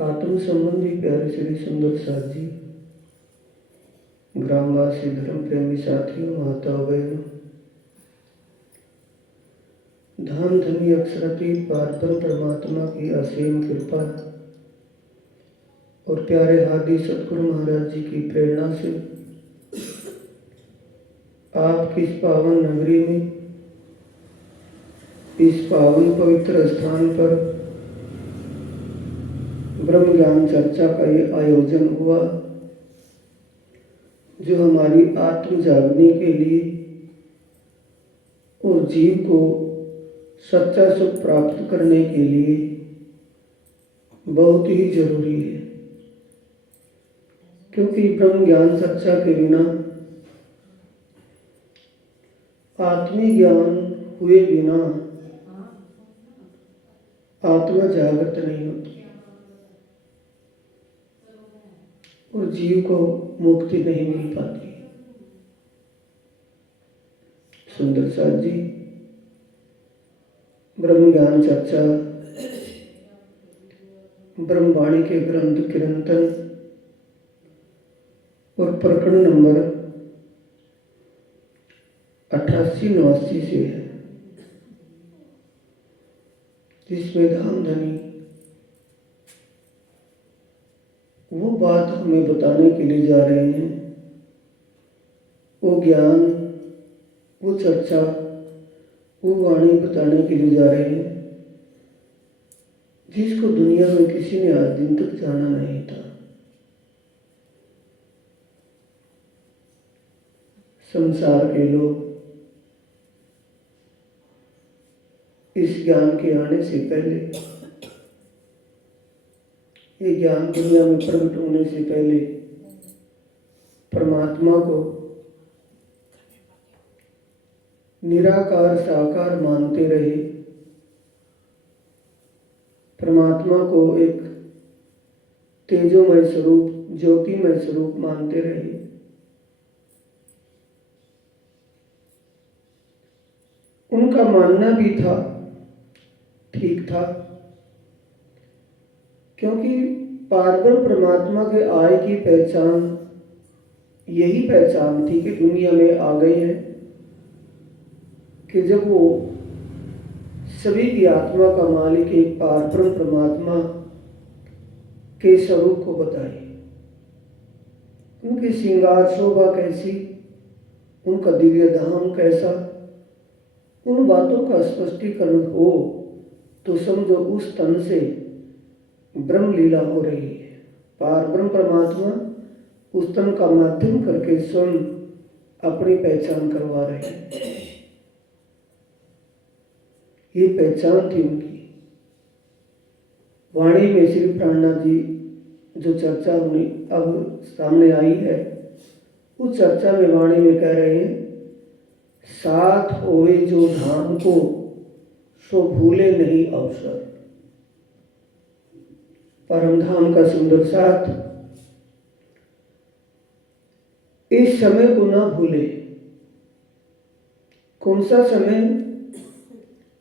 आत्म संबंधी प्यारे श्री सुंदर साथ जी, ग्रामवासी, धर्म प्रेमी साथियों, माताओं, बहनों, धाम धनी अक्षरातीत पारपर परमात्मा की असीम कृपा और प्यारे हादी सतगुरु महाराज जी की प्रेरणा से आपकी इस पावन नगरी में, इस पावन पवित्र स्थान पर ब्रह्म ज्ञान चर्चा का ये आयोजन हुआ, जो हमारी आत्म जागने के लिए और जीव को सच्चा सुख प्राप्त करने के लिए बहुत ही जरूरी है। क्योंकि ब्रह्म ज्ञान चर्चा के बिना, आत्मी ज्ञान हुए बिना आत्मा जागृत नहीं होती और जीव को मुक्ति नहीं मिल पाती। सुंदर साथ जी, ब्रह्म ज्ञान चर्चा ब्रह्मवाणी के ग्रंथ किरंतन और प्रकरण नंबर 88-89 से है, जिसमें धाम धनी वो बात हमें बताने के लिए जा रहे हैं, वो ज्ञान, वो चर्चा, वो वाणी बताने के लिए जा रहे हैं, जिसको दुनिया में किसी ने आज दिन तक जाना नहीं था। संसार के लोग इस ज्ञान के आने से पहले, ये ज्ञान दुनिया में प्रकट होने से पहले परमात्मा को निराकार साकार मानते रहे, परमात्मा को एक तेजोमय स्वरूप, ज्योतिमय स्वरूप मानते रहे। उनका मानना भी था, ठीक था, क्योंकि पारब्रह्म परमात्मा के आय की पहचान यही पहचान थी कि दुनिया में आ गए हैं कि जब वो सभी की आत्मा का मालिक एक पारब्रह्म परमात्मा के स्वरूप को बताए। उनकी श्रृंगार शोभा कैसी, उनका दिव्य धाम कैसा, उन बातों का स्पष्टीकरण हो तो समझो उस तन से ब्रह्म लीला हो रही है। पारब्रह्म परमात्मा उस तन का माध्यम करके स्वयं अपनी पहचान करवा रहे हैं। ये पहचान थी उनकी। वाणी में श्री प्राणनाथ जी जो चर्चा उन्हें अब सामने आई है, उस चर्चा में वाणी में कह रहे हैं, साथ होए जो धाम को सो भूले नहीं अवसर। परम धाम का सुंदर साथ इस समय को ना भूले। कौन सा समय?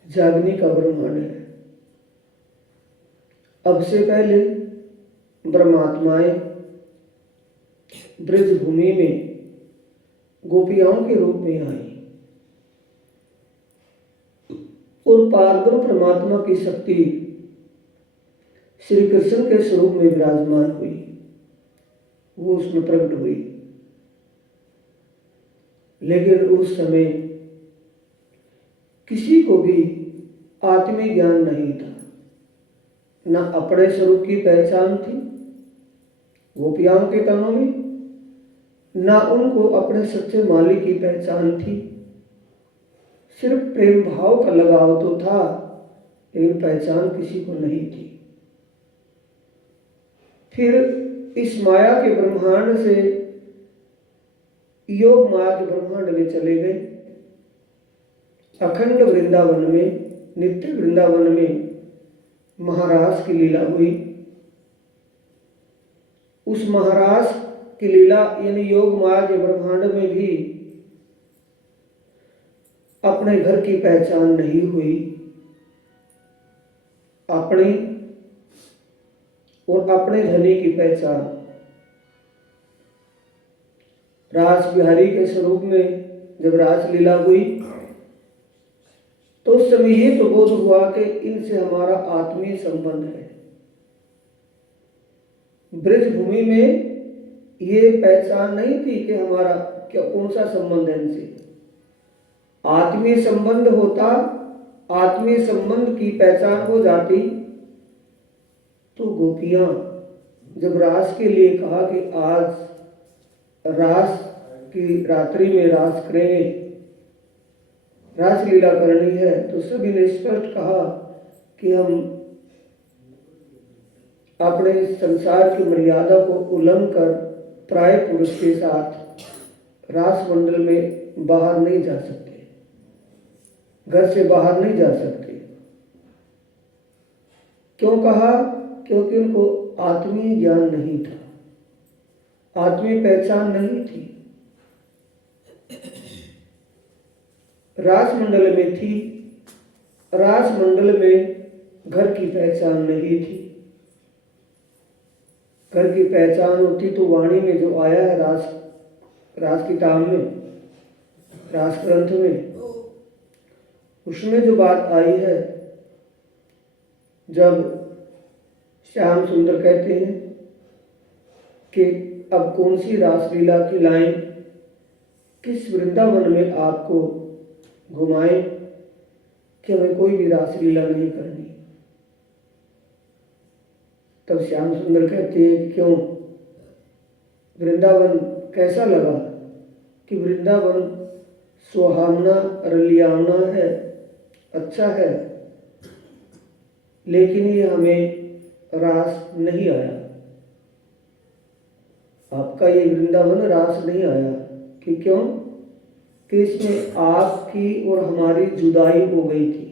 जागने का ब्रह्मांड है। अब से पहले ब्रह्मात्माएं ब्रज भूमि में गोपियाओं के रूप में आई और पारब्रह्म परमात्मा की शक्ति श्री कृष्ण के स्वरूप में विराजमान हुई, वो उसमें प्रकट हुई। लेकिन उस समय किसी को भी आत्मीय ज्ञान नहीं था, न अपने स्वरूप की पहचान थी गोपियाओं के कानों में, न उनको अपने सच्चे मालिक की पहचान थी। सिर्फ प्रेम भाव का लगाव तो था, लेकिन पहचान किसी को नहीं थी। फिर इस माया के ब्रह्मांड से योग मार्ग ब्रह्मांड में चले गए। अखंड वृंदावन में, नित्य वृंदावन में महाराज की लीला हुई। उस महाराज की लीला यानी योग मार्ग ब्रह्मांड में भी अपने घर की पहचान नहीं हुई। अपनी और अपने धनी की पहचान। रास बिहारी के स्वरूप में जब रासलीला हुई तो उस समय ये तो बोध हुआ कि इनसे हमारा आत्मीय संबंध है। ब्रज भूमि में ये पहचान नहीं थी कि हमारा क्या कौन सा संबंध है इनसे। आत्मीय संबंध होता, आत्मीय संबंध की पहचान हो जाती तो गोपियां जब रास के लिए कहा कि आज रास की रात्रि में रास करेंगे, रासलीला करनी है, तो सभी ने स्पष्ट कहा कि हम अपने संसार की मर्यादा को उल्लंघन कर प्राय पुरुष के साथ रास मंडल में बाहर नहीं जा सकते, घर से बाहर नहीं जा सकते। क्यों कहा? क्योंकि उनको आत्मीय ज्ञान नहीं था, आत्मीय पहचान नहीं थी। रास मंडल में थी, रास मंडल में घर की पहचान नहीं थी। घर की पहचान होती तो वाणी में जो आया है रास किताब में, रास ग्रंथ में, उसमें जो बात आई है, जब श्याम सुंदर कहते हैं कि अब कौन सी रासलीला खिलाएं, किस वृंदावन में आपको घुमाएं कि हमें कोई भी रासलीला नहीं करनी। तब श्याम सुंदर कहते हैं क्यों, वृंदावन कैसा लगा? कि वृंदावन सुहावना रलियावना है, अच्छा है, लेकिन ये हमें रास नहीं आया। आपका ये वृंदावन रास नहीं आया। कि क्यों? कि इसमें आपकी और हमारी जुदाई हो गई थी।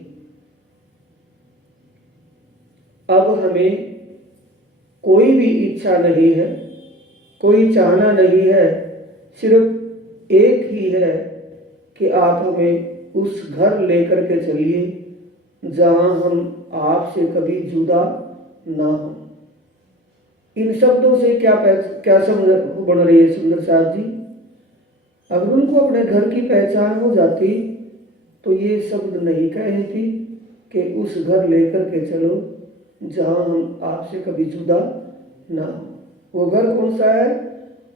अब हमें कोई भी इच्छा नहीं है, कोई चाहना नहीं है, सिर्फ एक ही है कि आप हमें उस घर लेकर के चलिए जहां हम आपसे कभी जुदा ना हो। इन शब्दों से क्या समझ बन रही है सुंदर साहब जी? अगर उनको अपने घर की पहचान हो जाती तो ये शब्द नहीं कहे थी कि उस घर लेकर के चलो जहां हम आपसे कभी जुदा ना हो। वो घर कौन सा है?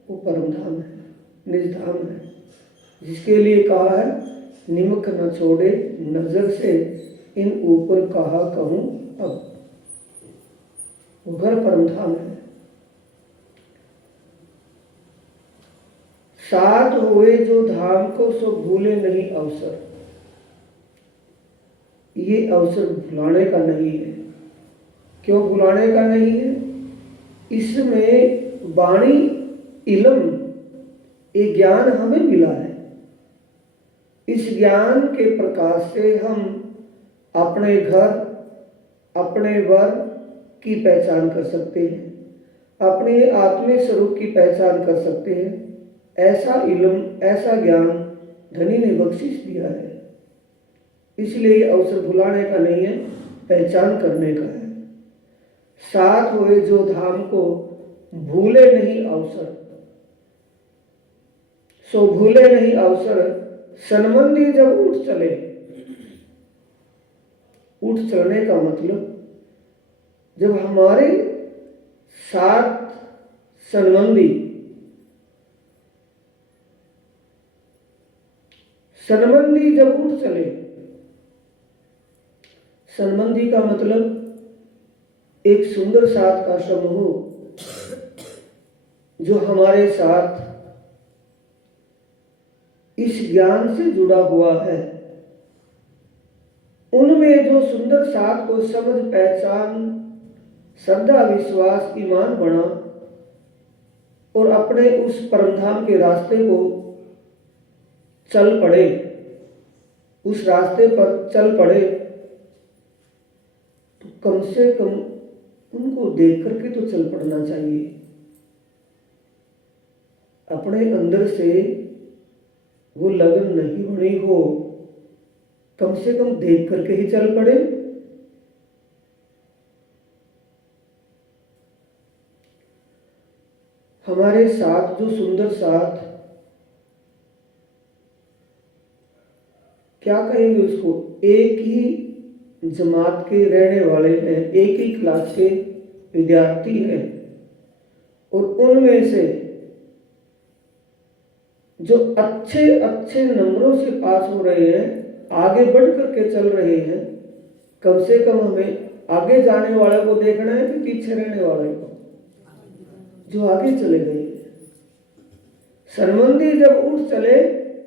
वो परम धाम है, निज धाम है, जिसके लिए कहा है निमक न छोड़े नजर से इन ऊपर कहा कहूं अब। वो घर परम धाम है। साथ हुए जो धाम को सो भूले नहीं अवसर। ये अवसर भुलाने का नहीं है। क्यों भुलाने का नहीं है? इसमें वाणी इल्म, ये ज्ञान हमें मिला है। इस ज्ञान के प्रकाश से हम अपने घर, अपने वर की पहचान कर सकते हैं, अपने आत्मीय स्वरूप की पहचान कर सकते हैं। ऐसा इल्म, ऐसा ज्ञान धनी ने बख्शिश दिया है। इसलिए ये अवसर भुलाने का नहीं है, पहचान करने का है। साथ हुए जो धाम को भूले नहीं अवसर, सो भूले नहीं अवसर। सनबंदी जब उठ चले, उठ चलने का मतलब जब हमारे साथ सनबंदी, सनबंदी जब उठ चले, सनबंदी का मतलब एक सुंदर साथ का समूह जो हमारे साथ इस ज्ञान से जुड़ा हुआ है। उनमें जो सुंदर साथ को समझ, पहचान, श्रद्धा, विश्वास, ईमान बना और अपने उस परमधाम के रास्ते को चल पड़े, उस रास्ते पर चल पड़े, तो कम से कम उनको देख करके तो चल पड़ना चाहिए। अपने अंदर से वो लगन नहीं बनी हो, कम से कम देख करके ही चल पड़े। हमारे साथ जो सुंदर साथ, क्या कहेंगे उसको, एक ही जमात के रहने वाले हैं, एक ही क्लास के विद्यार्थी हैं, और उनमें से जो अच्छे अच्छे नंबरों से पास हो रहे हैं, आगे बढ़ करके चल रहे हैं, कम से कम हमें आगे जाने वाले को देखना है कि पीछे रहने वाले को, जो आगे चले गए। संबंधी जब उठ चले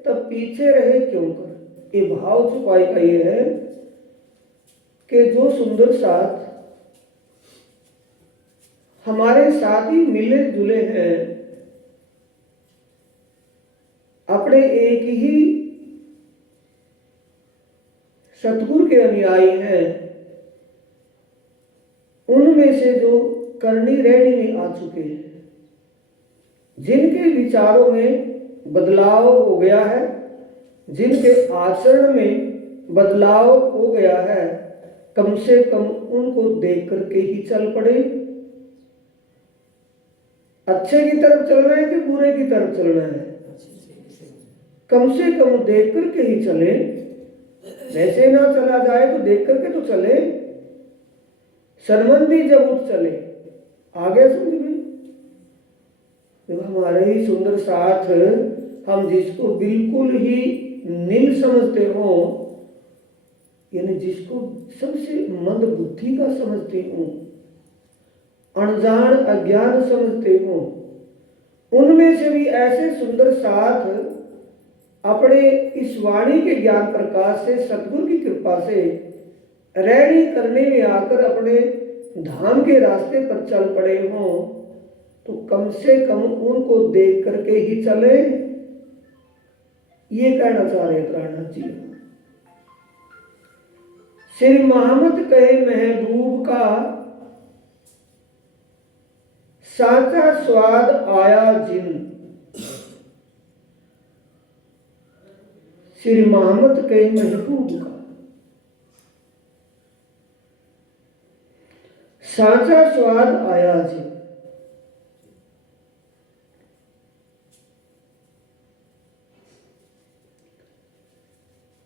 तब पीछे रहे क्यों कर, ये भाव छुपाई का ये है कि जो सुंदर साथ हमारे साथ ही मिले जुले हैं, अपने एक ही सतगुरु के अनुयायी हैं, उनमें से जो करनी रहनी में आ चुके हैं, जिनके विचारों में बदलाव हो गया है, जिनके आचरण में बदलाव हो गया है, कम से कम उनको देख करके ही चल पड़े। अच्छे की तरफ चलना है कि बुरे की तरफ चलना है, कम से कम देख करके ही चले। वैसे ना चला जाए तो देख करके तो चले। संबंधी जब उठ चले, आगे समझ में, जब हमारे ही सुंदर साथ, हम जिसको बिल्कुल ही नील समझते हो, यानी जिसको सबसे मंद बुद्धि का समझते हो, अनजान अज्ञान समझते हो, उनमें से भी ऐसे सुंदर साथ अपने इस वाणी के ज्ञान प्रकाश से, सतगुरु की कृपा से रैनी करने में आकर अपने धाम के रास्ते पर चल पड़े हों, तो कम से कम उनको देख करके ही चले। ये कहना चाह रहे प्राणनाथ जी। श्री मोहम्मद कहे महबूब का साचा स्वाद आया जिन। श्री मोहम्मद कहे महबूब का साचा स्वाद आया जिन।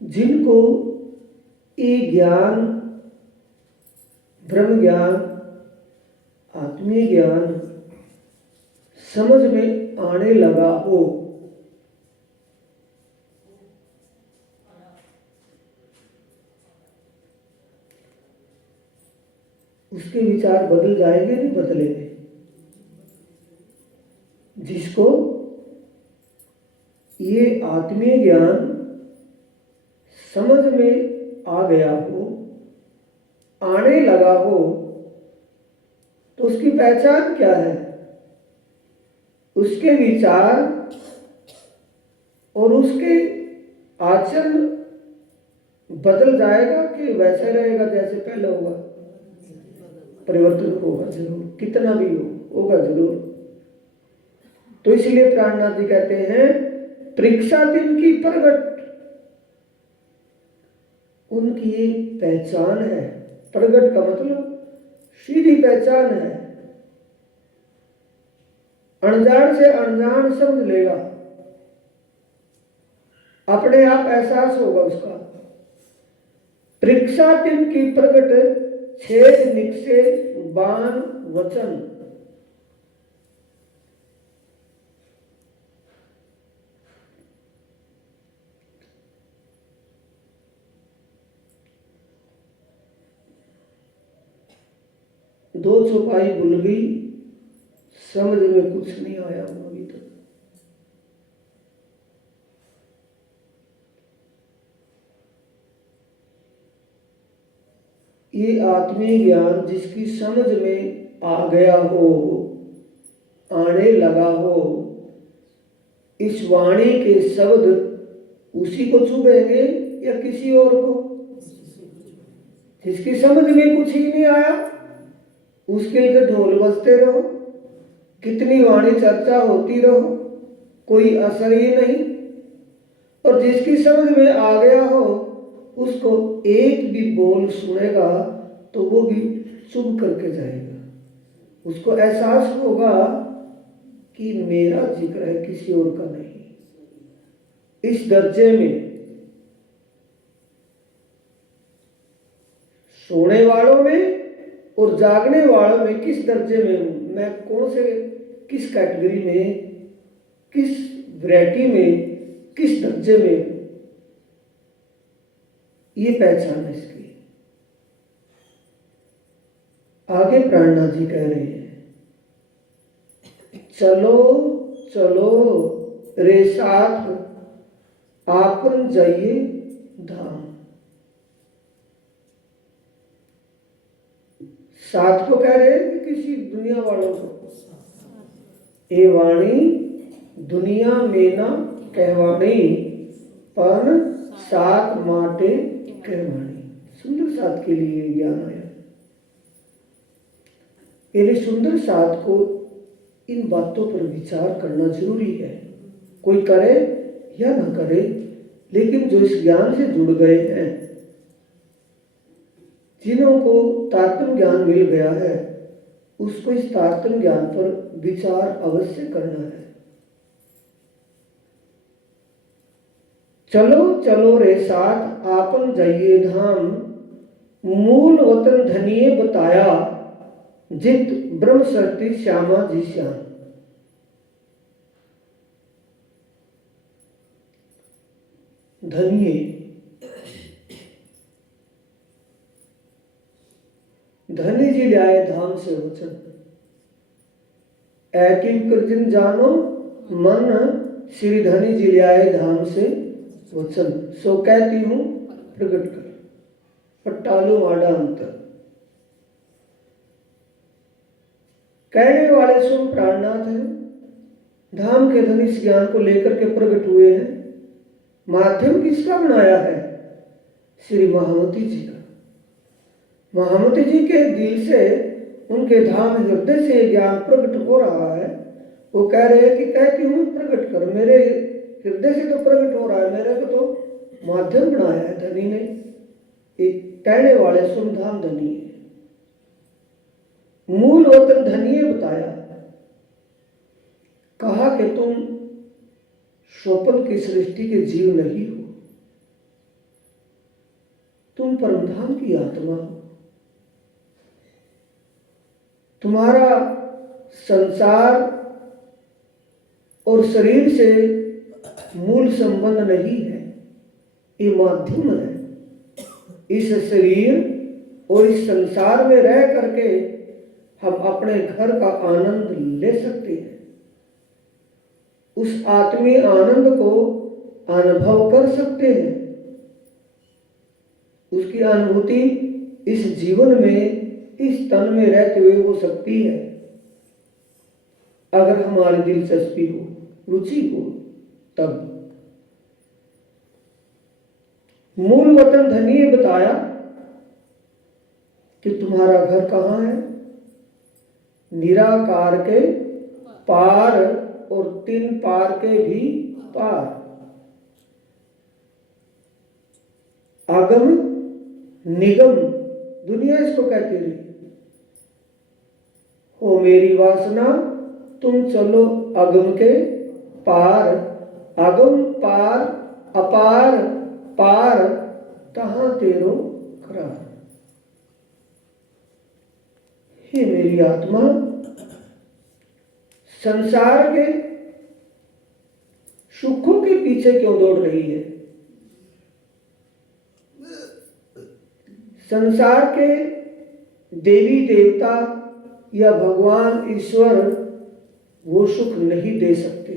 जिनको ये ज्ञान, ब्रह्म ज्ञान, आत्मीय ज्ञान समझ में आने लगा हो, उसके विचार बदल जाएंगे, नहीं बदलेंगे। जिसको ये आत्मीय ज्ञान समझ में आ गया हो, आने लगा हो, तो उसकी पहचान क्या है? उसके विचार और उसके आचरण बदल जाएगा कि वैसे रहेगा जैसे पहले होगा? परिवर्तन होगा जरूर, कितना भी होगा जरूर। तो इसलिए प्राणनाथ जी कहते हैं परीक्षा दिन की प्रगट, उनकी एक पहचान है। प्रगट का मतलब सीधी पहचान है। अनजान से अनजान समझ लेगा, अपने आप एहसास होगा उसका। परीक्षा दिन की प्रगट, छेद निकसे बाण वचन। दो चौपाई भूल गई, समझ में कुछ नहीं आया अभी तक। ये आत्मीय ज्ञान जिसकी समझ में आ गया हो, आने लगा हो, इस वाणी के शब्द उसी को चुभेंगे या किसी और को? जिसकी समझ में कुछ ही नहीं आया उसके लिए ढोल बजते रहो, कितनी वाणी चर्चा होती रहो, कोई असर ही नहीं। और जिसकी समझ में आ गया हो उसको एक भी बोल सुनेगा तो वो भी चुभ करके जाएगा। उसको एहसास होगा कि मेरा जिक्र है, किसी और का नहीं। इस दर्जे में सोने वालों में और जागने वालों में किस दर्जे में हूं मैं, कौन से किस कैटेगरी में, किस वैरायटी में, किस दर्जे में हूं, ये पहचान है इसकी। आगे प्राणनाथ जी कह रहे हैं, चलो चलो रे साथ आपन जाइए धाम। साथ को कह रहे हैं कि किसी दुनिया वालों को। ए वाणी दुनिया में ना कहवाणी, पन सात माटे कहवाणी। सुंदर साथ के लिए ज्ञान आया। पहले सुंदर साथ को इन बातों पर विचार करना जरूरी है। कोई करे या ना करे, लेकिन जो इस ज्ञान से जुड़ गए हैं, जिन्हों को तारतम्य ज्ञान मिल गया है, उसको इस तारतम्य ज्ञान पर विचार अवश्य करना है। चलो चलो रे साथ आपन जाइए धाम, मूल वतन धनिये बताया, जित ब्रह्म सरती श्यामा जी श्याम। धनिये, धनी जी लाए धाम से वचन, ऐकिव कर जिन जानो मन, श्री धनी जी लाए धाम से वचन। सो कहती हूं प्रकट कर, पट्टालू माडा अंतर। कहने वाले सुन प्राणनाथ हैं, धाम के धनी इस ज्ञान को लेकर के प्रकट हुए हैं। माध्यम किसका बनाया है? श्री महामती जी का। महामती जी के दिल से, उनके धाम हृदय से ज्ञान प्रकट हो रहा है। वो कह रहे हैं कि कहती हूँ प्रकट कर, मेरे हृदय से तो प्रकट हो रहा है, मेरे को तो माध्यम बनाया है धनी ने। एक कहने वाले सुन धाम धनी है, मूल वतन धनिये बताया। कहा कि तुम स्वप्न की सृष्टि के जीव नहीं हो, तुम परमधाम की आत्मा हो। तुम्हारा संसार और शरीर से मूल संबंध नहीं है, ये माध्यम है। इस शरीर और इस संसार में रह करके हम अपने घर का आनंद ले सकते हैं, उस आत्मीय आनंद को अनुभव कर सकते हैं। उसकी अनुभूति इस जीवन में, इस तन में रहते हुए हो सकती है, अगर हमारी दिलचस्पी हो, रुचि हो तब। मूल वतन धनिये बताया कि तुम्हारा घर कहाँ है? निराकार के पार और तीन पार के भी पार। आगम निगम दुनिया इसको कहती रही। हो मेरी वासना तुम चलो अगम के पार, अगम पार अपार पार, कहाँ तेरो करार। हे मेरी आत्मा, संसार के सुखों के पीछे क्यों दौड़ रही है? संसार के देवी देवता या भगवान ईश्वर वो सुख नहीं दे सकते।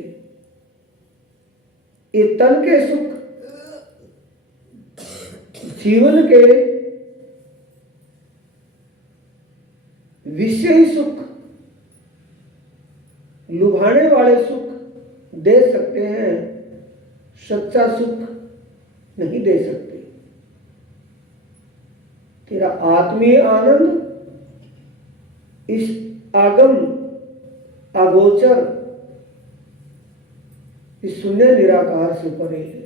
ये तन के सुख, जीवन के विषय सुख, लुभाने वाले सुख दे सकते हैं, सच्चा सुख नहीं दे सकते। तेरा आत्मीय आनंद इस आगम अगोचर, इस शून्य निराकार से परे है।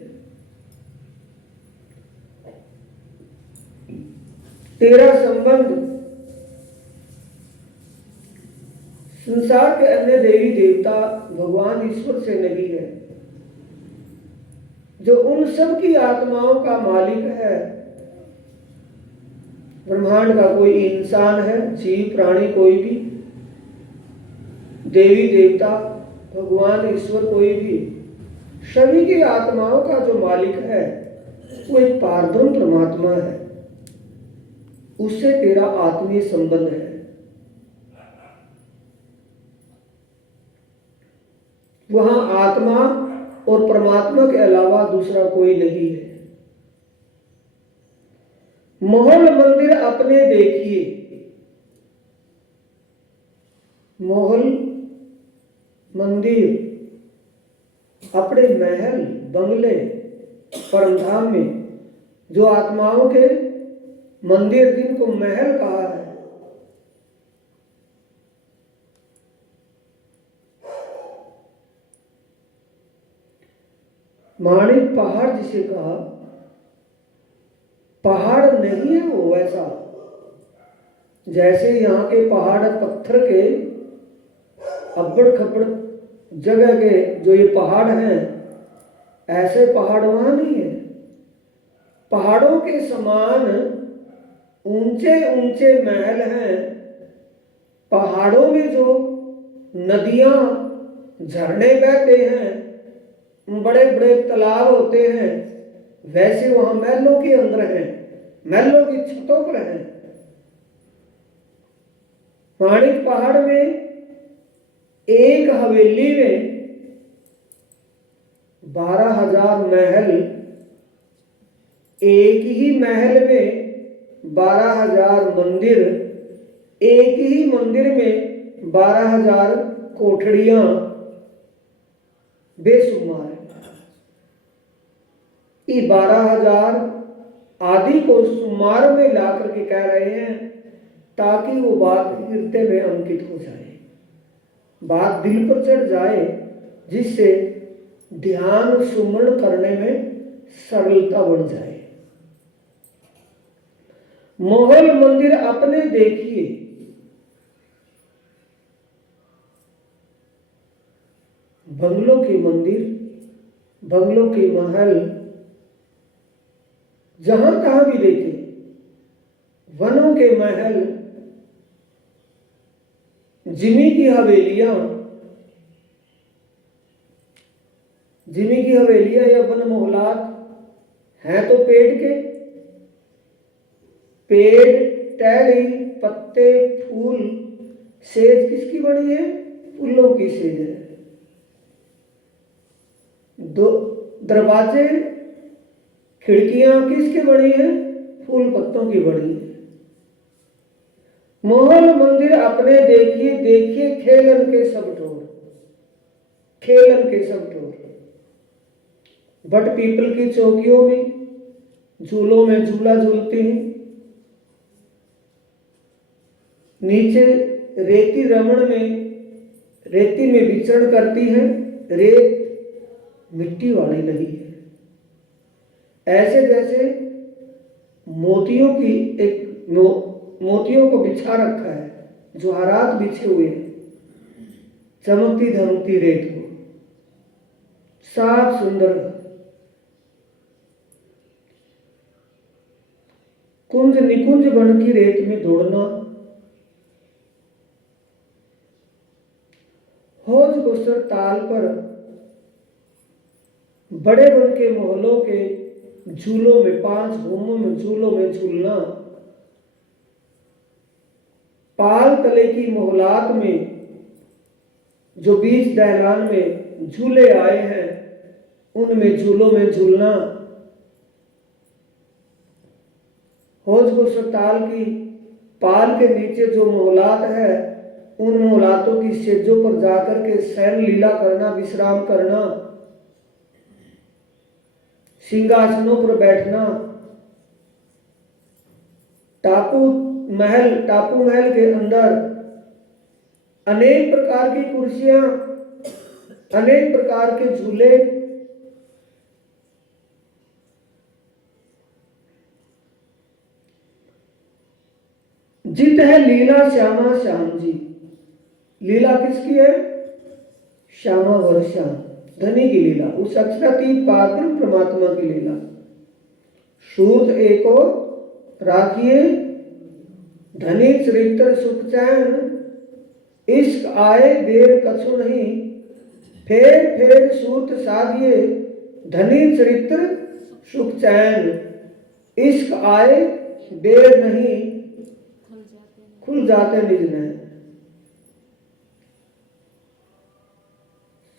तेरा संबंध संसार के अन्य देवी देवता भगवान ईश्वर से नहीं है, जो उन सब की आत्माओं का मालिक है। ब्रह्मांड का कोई इंसान है, जीव प्राणी कोई भी, देवी देवता भगवान ईश्वर कोई भी, सभी की आत्माओं का जो मालिक है वो एक पारब्रह्म परमात्मा है। उससे तेरा आत्मीय संबंध है। वहां आत्मा और परमात्मा के अलावा दूसरा कोई नहीं है। मोहन मंदिर अपने देखिए, मोहन मंदिर अपने महल बंगले परमधाम में, जो आत्माओं के मंदिर जिनको महल कहा है, माणिक पहाड़ जिसे कहा, पहाड़ नहीं है वो वैसा, जैसे यहाँ के पहाड़ पत्थर के अब्बड़ खब्बड़ जगह के जो ये पहाड़ हैं, ऐसे पहाड़ वहां नहीं है। पहाड़ों के समान ऊंचे ऊंचे महल हैं। पहाड़ों में जो नदियां झरने बहते हैं, बड़े बड़े तालाब होते हैं, वैसे वहां महलों के अंदर हैं, महलों की छतों पर हैं। माणिक पहाड़ में एक हवेली में 12,000 महल, एक ही महल में 12,000 मंदिर, एक ही मंदिर में 12,000 कोठड़ियां बेशुमार है। ये 12,000 आदि को सुमार में ला करके कह रहे हैं ताकि वो बात हृदय में अंकित हो जाए, बात दिल पर चढ़ जाए, जिससे ध्यान सुमरण करने में सरलता बढ़ जाए। मोहन मंदिर अपने देखिए, बंगलों के मंदिर, बंगलों के महल जहां कहां भी देखे, वनों के महल, जिमी की हवेलियां, जिमी की हवेलियां या वन मोहलात हैं तो पेड़ के, पेड़, टहनी, पत्ते, फूल, सेज किसकी बनी है? फूलों की सेज है। दो दरवाजे, खिड़कियां किसके बनी है? फूल पत्तों की बनी है। मोहन मंदिर अपने देखिए, देखिए खेलन के सब टोर, खेलन के सब टोर। बट पीपल की चौकियों में, झूलों में झूला झूलती हैं, नीचे रेती रमण में, रेती में विचरण करती हैं। रेत मिट्टी वाली नहीं है, ऐसे जैसे मोतियों की एक मोतियों को बिछा रखा है, जवाहरात बिछे हुए हैं, चमकती धमकती रेत को, साफ सुंदर। कुंज निकुंज बन की रेत में दौड़ना, हौज गुसर ताल पर बड़े बन के मोहल्लों के झूलों में, 5 घूमों में झूलों में झूलना, पाल तले की मोहलात में जो बीच दहलान में झूले आए हैं, उनमें झूलों में झूलना, हौज गुसर ताल की पाल के नीचे जो मोहलात है, उन मोहलातों की सेजों पर जाकर के शयन लीला करना, विश्राम करना, सिंहासनों पर बैठना, टापू महल के अंदर अनेक प्रकार की कुर्सियां, अनेक प्रकार के झूले, जित है लीला श्यामा श्याम जी, लीला किसकी है? श्यामा वर्षा धनी की लीला, उस अक्षरातीत पारब्रह्म परमात्मा की लीला। सूत एको राखिए धनी चरित्र सुख चैन, इश्क आए बेर कछु नहीं, फेर फेर सूत साधिए धनी चरित्र सुख चैन, इश्क आए बेर नहीं खुल जाते निज नैन।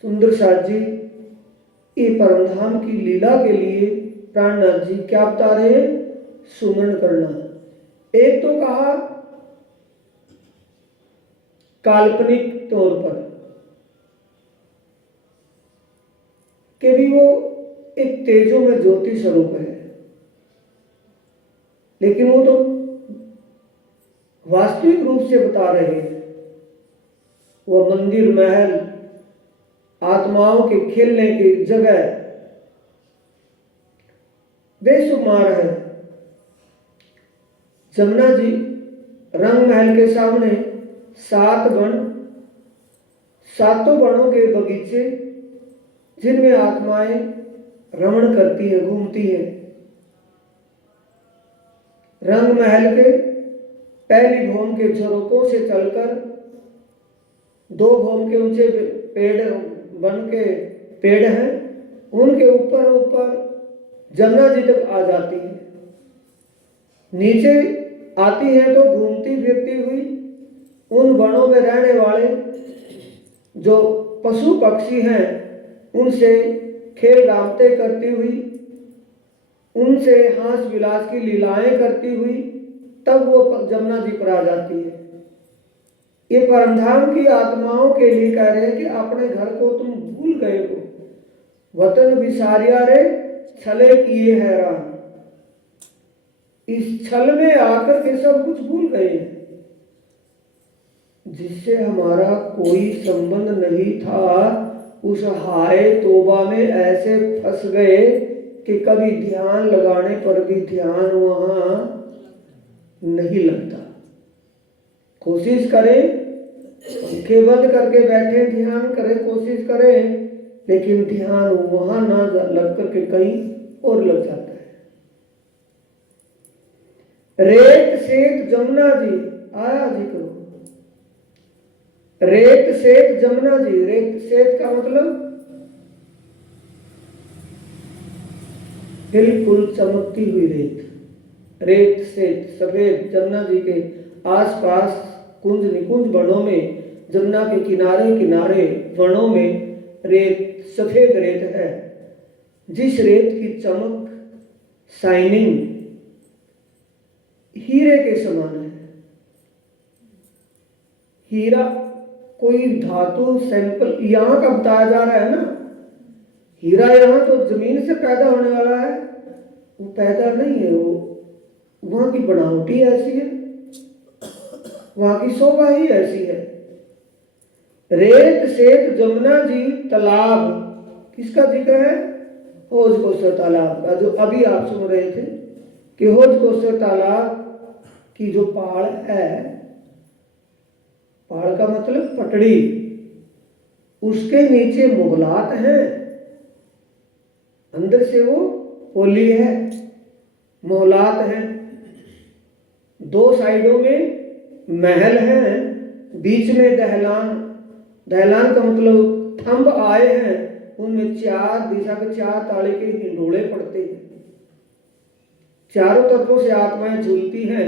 सुंदर साथ जी ये परमधाम की लीला के लिए प्राणनाथ जी क्या बता रहे हैं? सुमरण करना। एक तो कहा काल्पनिक तौर पर कि भी वो एक तेजो में ज्योति स्वरूप है, लेकिन वो तो वास्तविक रूप से बता रहे हैं। वो मंदिर महल आत्माओं के खेलने की जगह बेशुमार है। जमुना जी रंग महल के सामने 7 वन, 7 वनों के बगीचे जिनमें आत्माएं रमण करती है, घूमती है। रंग महल के पहली भौम के झरोकों से चलकर 2 भौम के ऊंचे पेड़ वन के पेड़ हैं, उनके ऊपर ऊपर जमुना जी तक आ जाती है। नीचे आती है तो घूमती फिरती हुई उन वनों में रहने वाले जो पशु पक्षी हैं उनसे खेल रामते करती हुई, उनसे हास विलास की लीलाएं करती हुई तब वो जमुना जी पर आ जाती है। ये परमधाम की आत्माओं के लिए कह रहे हैं कि अपने घर को तुम भूल गए हो, वतन विसारिया रे छले किए हैरान। इस छल में आकर के सब कुछ भूल गए हैं, जिससे हमारा कोई संबंध नहीं था। उस हाय तोबा में ऐसे फंस गए कि कभी ध्यान लगाने पर भी ध्यान वहां नहीं लगता। कोशिश करें, पंखे बंद करके बैठे ध्यान करें, कोशिश करें, लेकिन ध्यान वहां ना लग करके कहीं और लग जाता है। रेत सेत जमुना जी आया जी करो। रेत सेत जमुना जी, रेत सेत का मतलब बिल्कुल चमकती हुई रेत। रेत सेत सफेद जमुना जी के आसपास कुंज निकुंज वनों में, जमुना के किनारे किनारे वनों में रेत सफेद रेत है, जिस रेत की चमक शाइनिंग हीरे के समान है। हीरा कोई धातु सैंपल यहां का बताया जा रहा है ना, हीरा यहां तो जमीन से पैदा होने वाला है, वो पैदा नहीं है, वो वहां की बनावटी ऐसी है, वहां की शोभा ही ऐसी है। रेत सेत जमुना जी तालाब, किसका जिक्र है? हौज कोसर तालाब का, जो अभी आप सुन रहे थे कि हौज कोसर तालाब की जो पहाड़ है, पहाड़ का मतलब पटड़ी, उसके नीचे मुगलात हैं, अंदर से वो होली है, मोहलात हैं, 2 साइडों में महल हैं, बीच में दहलान। दहलान का मतलब थंब आए हैं, उनमें 4 दिशा के 4 ताले के हिंडोले पड़ते हैं। चारों तरफों से आत्माएं झूलती हैं।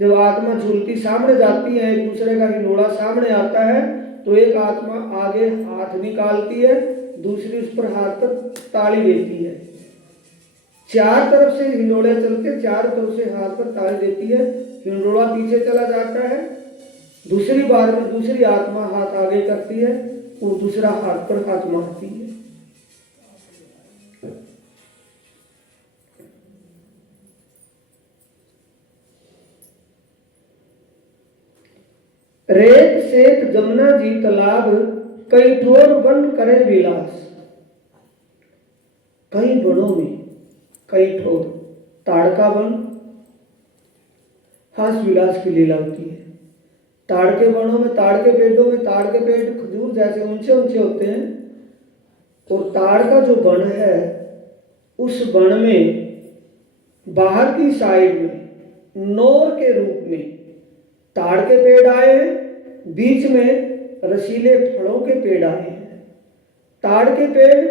जब आत्मा झूलती सामने जाती है, एक दूसरे का हिंडोला सामने आता है, तो एक आत्मा आगे हाथ निकालती है, दूसरी उस पर हाथ पर ताली देती है। 4 तरफ से हिंडोले चलते, 4 तरफ से हाथ पर ताली देती है, हिंडोला पीछे चला जाता है, दूसरी बार में दूसरी आत्मा हाथ आगे करती है, वो दूसरा हाथ पर हाथ मारती है। रेत सेत जमुना जी तालाब, कई ठोर वन करे विलास। कई वनों में कई ठोर, ताड़का वन हास विलास की लीला होती है। ताड़ के वनों में, ताड़ के पेड़ों में, ताड़ के पेड़ खजूर जैसे ऊंचे ऊंचे होते हैं, और ताड़ का जो वन है उस वन में बाहर की साइड में नौर के रूप में ताड़ के पेड़ आए हैं, बीच में रसीले फलों के पेड़ आए हैं। ताड़ के पेड़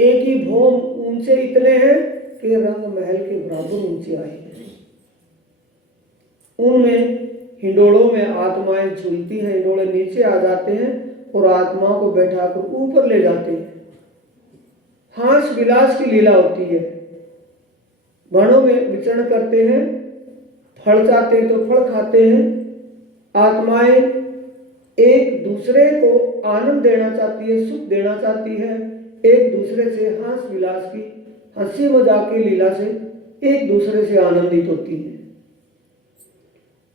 एक ही भौम ऊंचे इतने हैं कि रंग महल के बराबर ऊंचे आए हैं। उनमें हिंडोलों में आत्माएं झूलती हैं, हिंडोले नीचे आ जाते हैं और आत्माओं को बैठाकर ऊपर ले जाते हैं। हास विलास की लीला होती है। वनों में विचरण करते हैं, फल चाहते हैं तो फल खाते हैं। आत्माएं एक दूसरे को आनंद देना चाहती है, सुख देना चाहती है, एक दूसरे से हास विलास की हंसी मजाक की लीला से एक दूसरे से आनंदित होती है।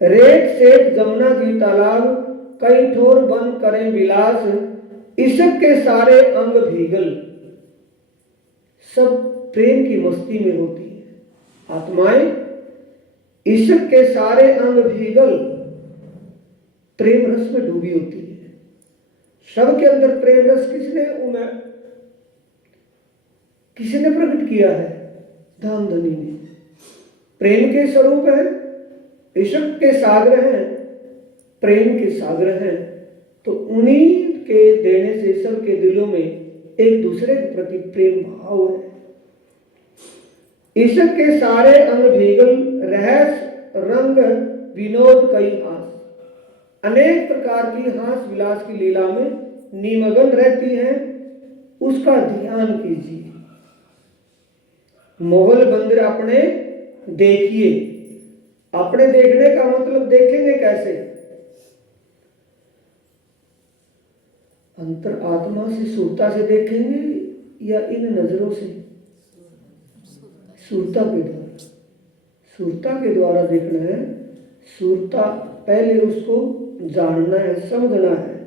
रेत सेठ जमुना जी तालाब कई ठोर बंद करें विलास, इश्क के सारे अंग भीगल। सब प्रेम की मस्ती में होती है। आत्माएं इश्क के सारे अंग भीगल, प्रेम रस में डूबी होती है। सबके अंदर प्रेम रस किसने प्रकट किया है? धाम धनी ने। प्रेम के स्वरूप है, इश्क के सागर हैं, प्रेम के सागर हैं, तो उन्हीं के देने से सबके दिलों में एक दूसरे के प्रति प्रेम भाव है। इश्क के सारे अंग भीगल, रहस्य रंग विनोद कई हास। अनेक प्रकार की हास विलास की लीला में निमग्न रहती हैं, उसका ध्यान कीजिए। मोहल बंदर अपने देखिए। अपने देखने का मतलब देखेंगे कैसे? अंतर आत्मा से, सुरता से देखेंगे या इन नजरों से? सुरता के द्वारा, सुरता के द्वारा देखना है। सुरता पहले उसको जानना है, समझना है,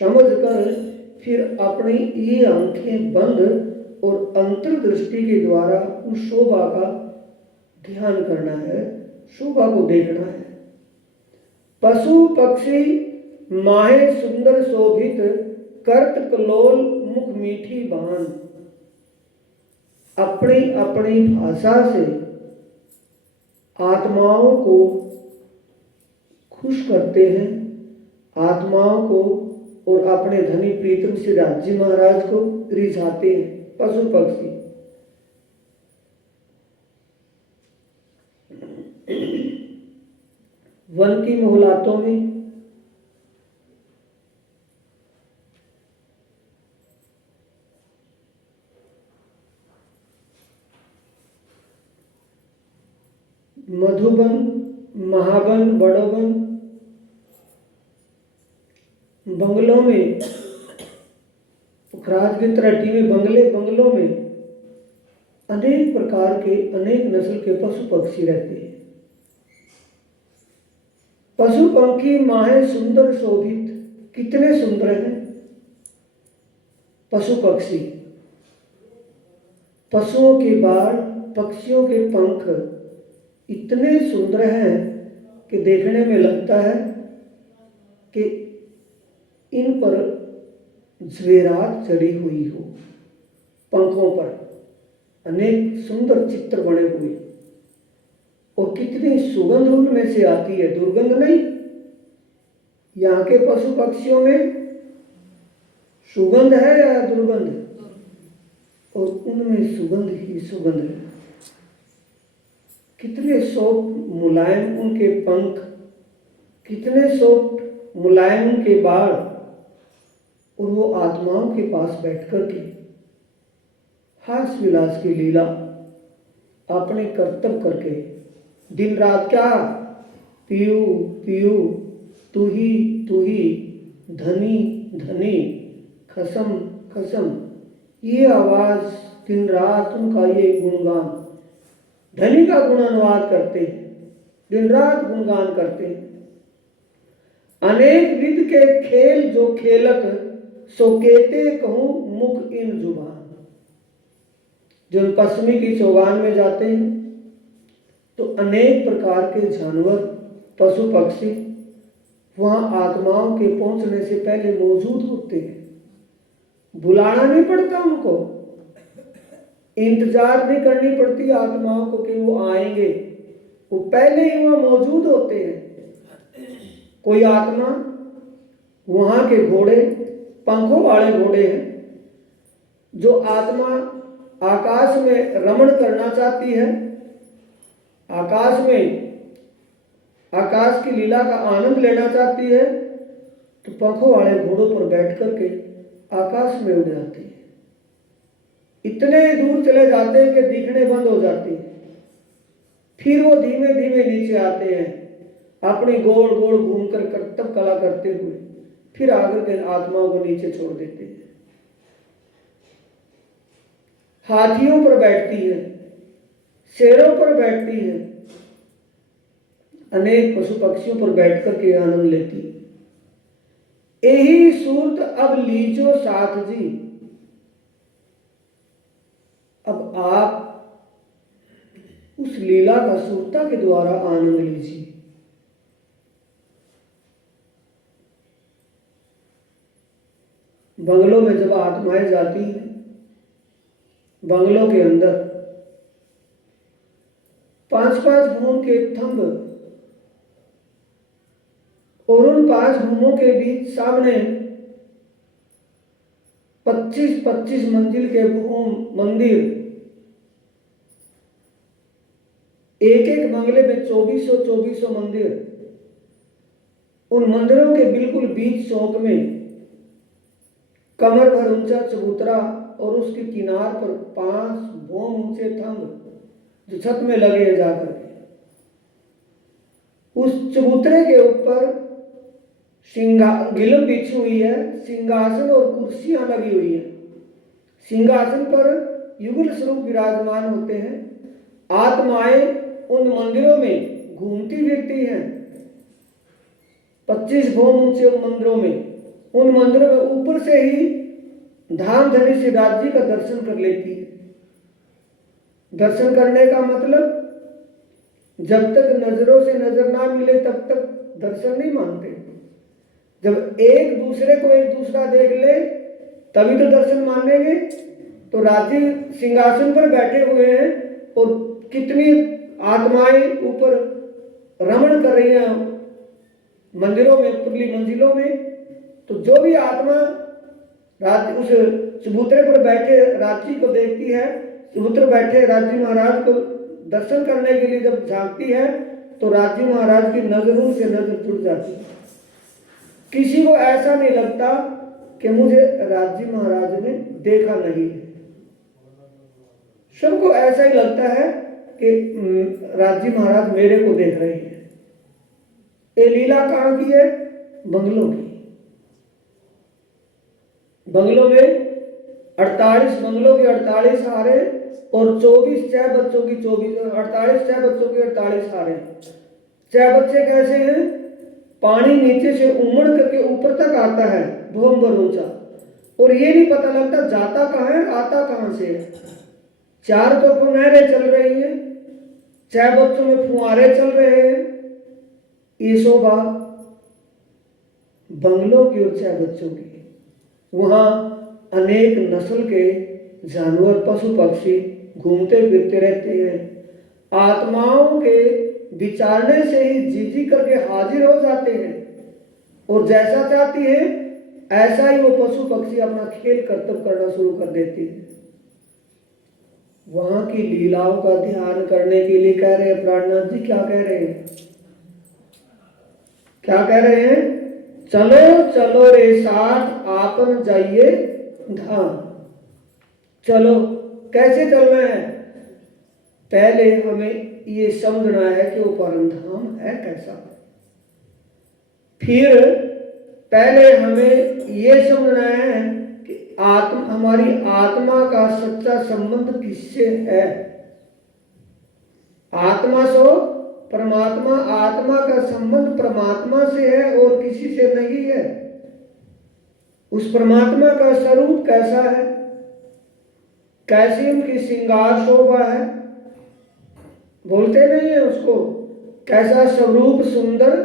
समझकर फिर अपनी ये आंखें बंद और अंतर्दृष्टि के द्वारा उस शोभा का ध्यान करना है, शोभा को देखना है। पशु पक्षी माहे सुंदर शोभित, कर्त कलोल मुख मीठी बान। अपनी अपनी भाषा से आत्माओं को खुश करते हैं, आत्माओं को और अपने धनी प्रीतम श्री राज्य महाराज को रिझाते हैं। पशु पक्षी वन की मोहलातों में मधुबन, महाबन, बड़ोबन, बंगलों में, खराज की तराटी में बंगले, बंगलों में अनेक प्रकार के, अनेक नस्ल के पशु पक्षी रहते हैं। पशु पंखी माहे सुंदर शोभित, कितने सुंदर हैं पशु पक्षी। पशुओं के बाल, पक्षियों के पंख इतने सुंदर हैं कि देखने में लगता है कि इन पर जवेरात चढ़ी हुई हो। पंखों पर अनेक सुंदर चित्र बने हुए, और कितनी सुगंध उनमें से आती है, दुर्गंध नहीं। यहाँ के पशु पक्षियों में सुगंध है या दुर्गंध? और उनमें सुगंध ही सुगंध है। कितने सॉफ्ट मुलायम उनके पंख, कितने सॉफ्ट मुलायम उनके बाल, और वो आत्माओं के पास बैठकर के हास विलास की लीला अपने कर्तव्य करके दिन रात क्या पीयू पीयू, तू ही धनी धनी, खसम खसम, ये आवाज दिन रात उनका ये गुणगान, धनी का गुणानुवाद करते हैं, दिन रात गुणगान करते हैं। अनेक विध के खेल जो खेलत, सो कहते कहूं मुख इन जुबान। जब पश्चिमी की चौगान में जाते हैं तो अनेक प्रकार के जानवर, पशु पक्षी वहां आत्माओं के पहुंचने से पहले मौजूद होते हैं। बुलाना नहीं पड़ता उनको, इंतजार नहीं करनी पड़ती आत्माओं को कि वो आएंगे, वो पहले ही वहां मौजूद होते हैं। कोई आत्मा, वहां के घोड़े पंखों वाले घोड़े हैं, जो आत्मा आकाश में रमण करना चाहती है, आकाश में आकाश की लीला का आनंद लेना चाहती है, तो पंखों वाले घोड़ों पर बैठ करके आकाश में उड़ जाती है। इतने दूर चले जाते हैं कि दिखने बंद हो जाती है। फिर वो धीमे धीमे नीचे आते हैं, अपनी गोल गोल घूमकर कर्तव्य कला करते हुए फिर आगे के आत्माओं को नीचे छोड़ देते हैं। हाथियों पर बैठती है, शेरों पर बैठती है, अनेक पशु पक्षियों पर बैठकर के आनंद लेती है। यही सूरत अब लीजो साथ जी। अब आप उस लीला का सूरता के द्वारा आनंद लीजिए। बंगलों में जब आत्माएं जाती हैं, बंगलों के अंदर 5-5 भूम के थंब और उन 5 भूमों के बीच सामने 25-25 मंजिल के भूम मंदिर, एक एक बंगले में 2400 मंदिर। उन मंदिरों के बिल्कुल बीच चौक में कमर भर ऊंचा चबूतरा और उसकी किनार पर 5 भूम ऊंचे थंब जो छत में लगे हैं जाकर के। उस चबूतरे के ऊपर गिलम बिछी हुई है, सिंहासन और कुर्सियां लगी हुई है। सिंहासन पर युगल स्वरूप विराजमान होते हैं। आत्माएं उन मंदिरों में घूमती फिरती हैं। 25 भूम ऊंचे मंदिरों में, उन मंदिरों में ऊपर से ही धाम धनी शिवराज जी का दर्शन कर लेती है। दर्शन करने का मतलब, जब तक नजरों से नजर ना मिले तब तक दर्शन नहीं मानते। जब एक दूसरे को एक दूसरा देख ले तभी तो दर्शन मानेंगे। तो राजी सिंहासन पर बैठे हुए हैं और कितनी आत्माएं ऊपर रमण कर रही हैं मंदिरों में, ऊपरली मंजिलों में। तो जो भी आत्मा राज उस चबूतरे पर बैठे राजी को देखती है, चबूतरे बैठे राजी महाराज को दर्शन करने के लिए जब झांकती है, तो राजी महाराज की नजरों से नजर जुड़ जाती है। किसी को ऐसा नहीं लगता कि मुझे राजी महाराज ने देखा नहीं है। सबको ऐसा ही लगता है कि राजी महाराज मेरे को देख रहे हैं। ये लीला कहाँ की है? बंगलों की। बंगलों में 48 बंगलों के 48 हारे और 24 चाय बच्चों की 48 चाय बच्चों की 48 हारे। चाय बच्चे कैसे हैं? पानी नीचे से उमड़ करके ऊपर तक आता है, भूम भर ऊंचा, और ये नहीं पता लगता जाता कहाँ है आता कहाँ से है। 4 तो फुनहरें चल रही हैं, चाय बच्चों में फुहारे चल रहे हैं। ये शोभा बंगलों की और चाय बच्चों की। वहां अनेक नस्ल के जानवर पशु पक्षी घूमते फिरते रहते हैं। आत्माओं के विचारने से ही जी करके हाजिर हो जाते हैं और जैसा चाहती है ऐसा ही वो पशु पक्षी अपना खेल कर्तव्य करना शुरू कर देती है। वहां की लीलाओं का ध्यान करने के लिए कह रहे हैं प्राणनाथ जी। क्या कह रहे हैं? क्या कह रहे हैं? चलो चलो रे साथ आपन जाइए धाम। चलो, कैसे चलना है? पहले हमें ये समझना है कि वो परम धाम है कैसा। फिर पहले हमें ये समझना है कि हमारी आत्मा का सच्चा संबंध किससे है। आत्मा सो परमात्मा, आत्मा का संबंध परमात्मा से है और किसी से नहीं है। उस परमात्मा का स्वरूप कैसा है, कैसी उनकी श्रृंगार शोभा है, बोलते नहीं है उसको, कैसा स्वरूप सुंदर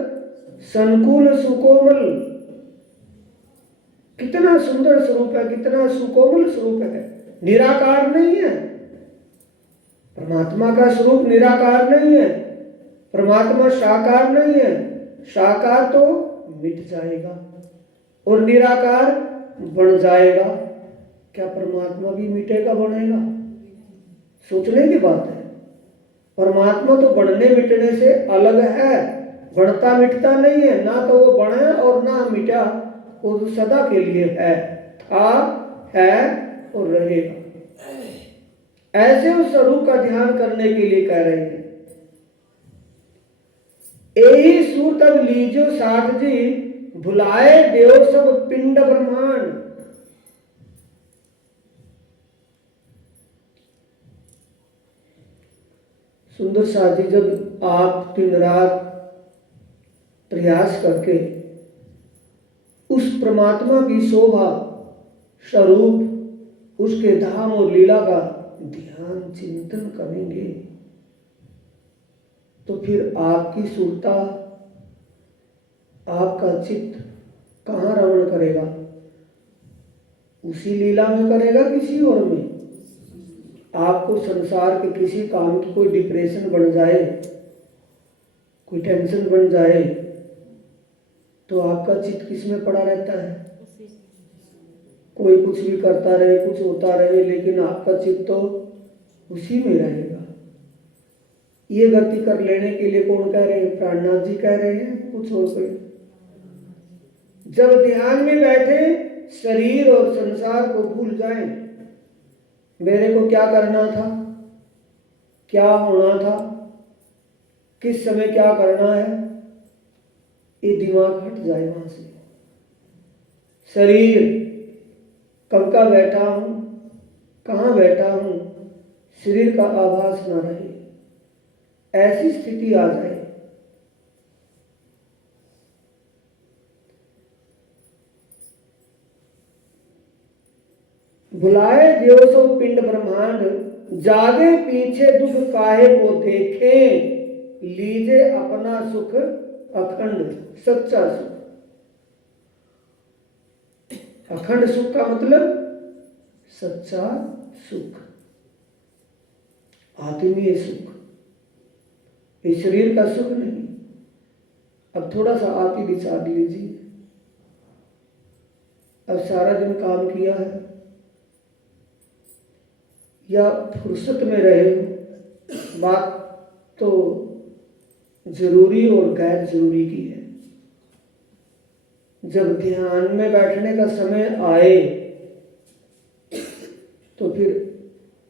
संकुल सुकोमल, कितना सुंदर स्वरूप है, कितना सुकोमल स्वरूप है, निराकार नहीं है। परमात्मा का स्वरूप निराकार नहीं है, परमात्मा साकार नहीं है। साकार तो मिट जाएगा और निराकार बन जाएगा। क्या परमात्मा भी मिटेगा, बनेगा? सोचने की बात है। परमात्मा तो बनने मिटने से अलग है, बढ़ता मिटता नहीं है। ना तो वो बना और ना मिटा, वो तो सदा के लिए है, था, है और रहेगा। ऐसे उस स्वरूप का ध्यान करने के लिए कह रहे हैं। यही सुर तब लीजो साठ जी, भुलाए देव सब पिंड ब्रह्मांड। सुंदर साथी, जब आप दिन रात प्रयास करके उस परमात्मा की शोभा स्वरूप, उसके धाम और लीला का ध्यान चिंतन करेंगे, तो फिर आपकी सुरता, आपका चित्त कहाँ रमण करेगा? उसी लीला में करेगा, किसी और में? आपको संसार के किसी काम की कोई डिप्रेशन बन जाए, कोई टेंशन बन जाए, तो आपका चित्त किस में पड़ा रहता है? कोई कुछ भी करता रहे, कुछ होता रहे, लेकिन आपका चित्त तो उसी में रहेगा। ये गति कर लेने के लिए कौन कह रहे हैं? प्राणनाथ जी कह रहे हैं, कुछ और कोई? जब ध्यान में बैठे, शरीर और संसार को भूल जाएं, मेरे को क्या करना था, क्या होना था, किस समय क्या करना है, ये दिमाग हट जाए वहां से। शरीर कब का बैठा हूं, कहां बैठा हूं, शरीर का आभास न रहे, ऐसी स्थिति आ जाए। भुलाए देव सो पिंड ब्रह्मांड, जागे पीछे दुख काहे को देखे, लीजे अपना सुख अखंड सच्चा सुख। अखंड सुख का मतलब सच्चा सुख, आत्मीय सुख, इस शरीर का सुख नहीं। अब थोड़ा सा आप ही विचार लीजिए, अब सारा दिन काम किया है या फुर्सत में रहे हो, बात तो जरूरी और गैर जरूरी की है। जब ध्यान में बैठने का समय आए, तो फिर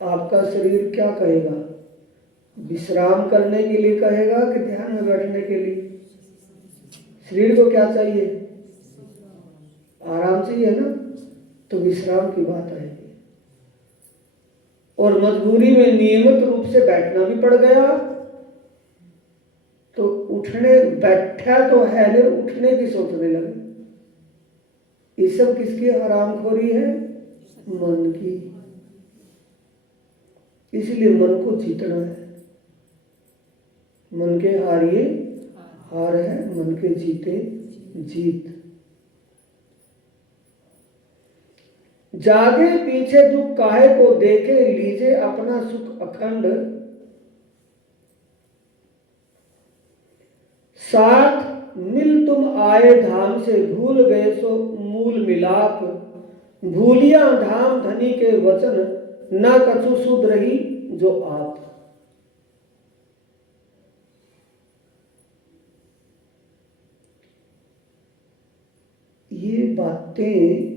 आपका शरीर क्या कहेगा? विश्राम करने के लिए कहेगा कि ध्यान में बैठने के लिए? शरीर को क्या चाहिए? आराम चाहिए ना, तो विश्राम की बात आएगी। और मजबूरी में नियमित रूप से बैठना भी पड़ गया, तो उठने, बैठा तो है लेकिन उठने की सोचने लगे। ये सब किसकी हरामखोरी है? मन की। इसलिए मन को जीतना है। मन के हारिए हार है, मन के जीते जीत। जागे पीछे दुख काहे को देखे, लीजे अपना सुख अखंड। साथ मिल तुम आए धाम से, भूल गए सो मूल मिलाप। भूलिया धाम धनी के वचन, ना कछु सुध रही जो आप। ये बातें,